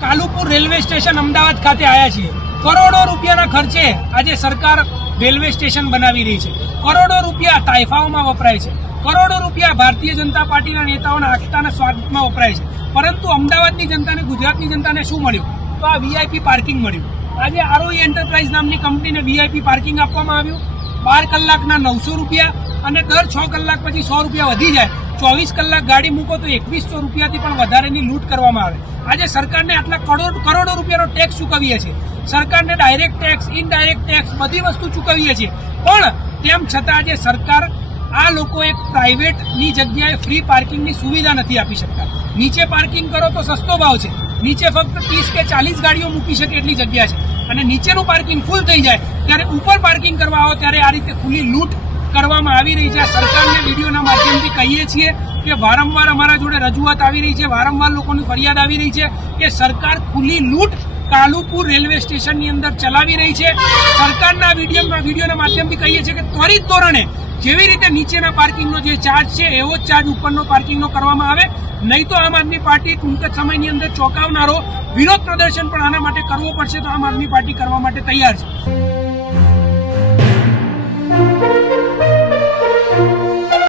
Kalupur railway station Ahmedabad ખાતે આવ્યા છીએ. કરોડો રૂપિયાના ખર્ચે આજે સરકાર રેલવે સ્ટેશન બનાવી રહી છે. કરોડો રૂપિયા તાઇફાઓમાં વપરાય છે. કરોડો રૂપિયા ભારતીય જનતા પાર્ટીના નેતાઓના આગતાના સ્વાગતમાં વપરાય છે. પરંતુ અમદાવાદની જનતાને, ગુજરાતની જનતાને શું મળ્યું? તો આ વીઆઈપી પાર્કિંગ મળ્યું. આજે આરોઈ એન્ટરપ્રાઇઝ નામની કંપનીને વીઆઈપી પાર્કિંગ આપવામાં આવ્યું. બાર કલાકના નવસો રૂપિયા અને દર છ કલાક પછી સો રૂપિયા વધી જાય. ચોવીસ કલાક ગાડી મૂકો તો એકવીસો રૂપિયાથી પણ વધારેની લૂંટ કરવામાં આવે. આજે સરકારને આટલા કરોડ કરોડો રૂપિયાનો ટેક્સ ચૂકવીએ છીએ. સરકારને ડાયરેક્ટ ટેક્સ ઇનડાયરેક્ટ ટેક્સ બધી વસ્તુ ચૂકવીએ છીએ. પણ તેમ છતાં આજે સરકાર આ લોકો એક પ્રાઇવેટની જગ્યાએ ફ્રી પાર્કિંગની સુવિધા નથી આપી શકતા. નીચે પાર્કિંગ કરો તો સસ્તો ભાવ છે. નીચે ફક્ત ત્રીસ કે ચાલીસ ગાડીઓ મૂકી શકે એટલી જગ્યા છે. અને નીચેનું પાર્કિંગ ફૂલ થઈ જાય. ત્યારે ઉપર પાર્કિંગ કરવા આવો ત્યારે આ રીતે ખુલ્લી લૂંટ કરવામાં આવી રહી છે. સરકારને વિડીયોના માધ્યમથી કહીએ છીએ કે વારંવાર અમારા જોડે રજૂઆત આવી રહી છે. વારંવાર લોકોની ફરિયાદ આવી રહી છે કે સરકાર ખુલ્લી લૂંટ કાલુપુર રેલવે સ્ટેશનની અંદર ચલાવી રહી છે. સરકારના વિડીયોના વિડીયોના માધ્યમથી કહીએ છીએ કે ત્વરિત ધોરણે જેવી રીતે નીચેના પાર્કિંગનો જે ચાર્જ છે, એવો જ ચાર્જ ઉપરનો પાર્કિંગનો કરવામાં આવે. નહીં તો આમ આદમી પાર્ટી ટૂંક જ સમયની અંદર ચોંકાવનારો વિરોધ પ્રદર્શન પણ આના માટે કરવો પડશે તો આમ આદમી પાર્ટી કરવા માટે તૈયાર છે.